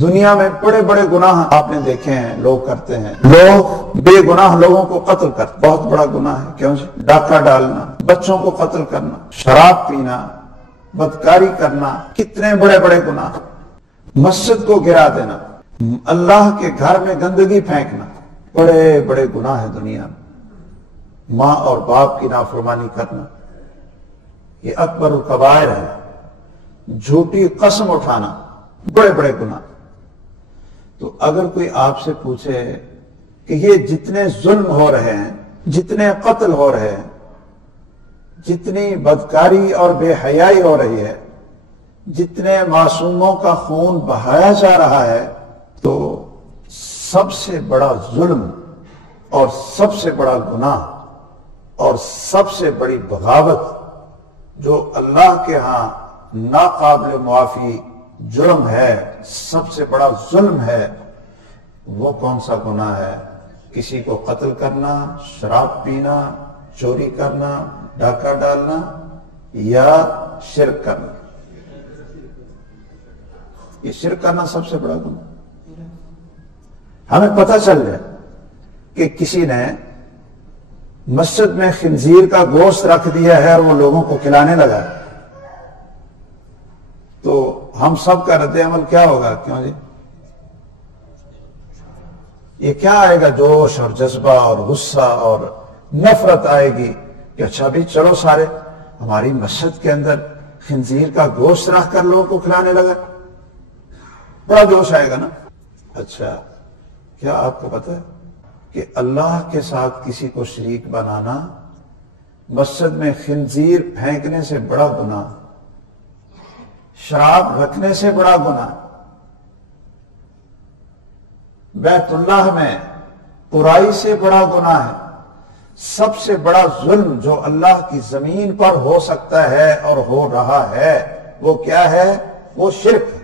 دنیا میں بڑے بڑے گناہ آپ نے دیکھے ہیں لوگ کرتے ہیں، لوگ بے گناہ لوگوں کو قتل کرتے، بہت بڑا گناہ ہے، کیوں جی؟ ڈاکہ ڈالنا، بچوں کو قتل کرنا، شراب پینا، بدکاری کرنا، کتنے بڑے بڑے گناہ، مسجد کو گرا دینا، اللہ کے گھر میں گندگی پھینکنا، بڑے بڑے گناہ ہیں دنیا میں، ماں اور باپ کی نافرمانی کرنا، یہ اکبر الکبائر ہے، جھوٹی قسم اٹھانا، بڑے بڑے گناہ۔ تو اگر کوئی آپ سے پوچھے کہ یہ جتنے ظلم ہو رہے ہیں، جتنے قتل ہو رہے ہیں، جتنی بدکاری اور بے حیائی ہو رہی ہے، جتنے معصوموں کا خون بہایا جا رہا ہے، تو سب سے بڑا ظلم اور سب سے بڑا گناہ اور سب سے بڑی بغاوت جو اللہ کے ہاں ناقابل معافی جرم ہے، سب سے بڑا ظلم ہے، وہ کون سا گناہ ہے؟ کسی کو قتل کرنا، شراب پینا، چوری کرنا، ڈاکہ ڈالنا یا شرک کرنا۔ یہ شرک کرنا سب سے بڑا گناہ۔ ہمیں پتہ چل جائے کہ کسی نے مسجد میں خنزیر کا گوشت رکھ دیا ہے اور وہ لوگوں کو کھلانے لگا، تو ہم سب کا رد عمل کیا ہوگا؟ کیوں جی؟ یہ کیا آئے گا؟ جوش اور جذبہ اور غصہ اور نفرت آئے گی کہ اچھا بھی چلو سارے ہماری مسجد کے اندر خنزیر کا گوشت رکھ کر لوگوں کو کھلانے لگا، بڑا جوش آئے گا نا۔ اچھا، کیا آپ کو پتہ ہے کہ اللہ کے ساتھ کسی کو شریک بنانا مسجد میں خنزیر پھینکنے سے بڑا گناہ، شراب رکھنے سے بڑا گناہ، بیت اللہ میں برائی سے بڑا گناہ ہے، سب سے بڑا ظلم جو اللہ کی زمین پر ہو سکتا ہے اور ہو رہا ہے وہ کیا ہے؟ وہ شرک ہے۔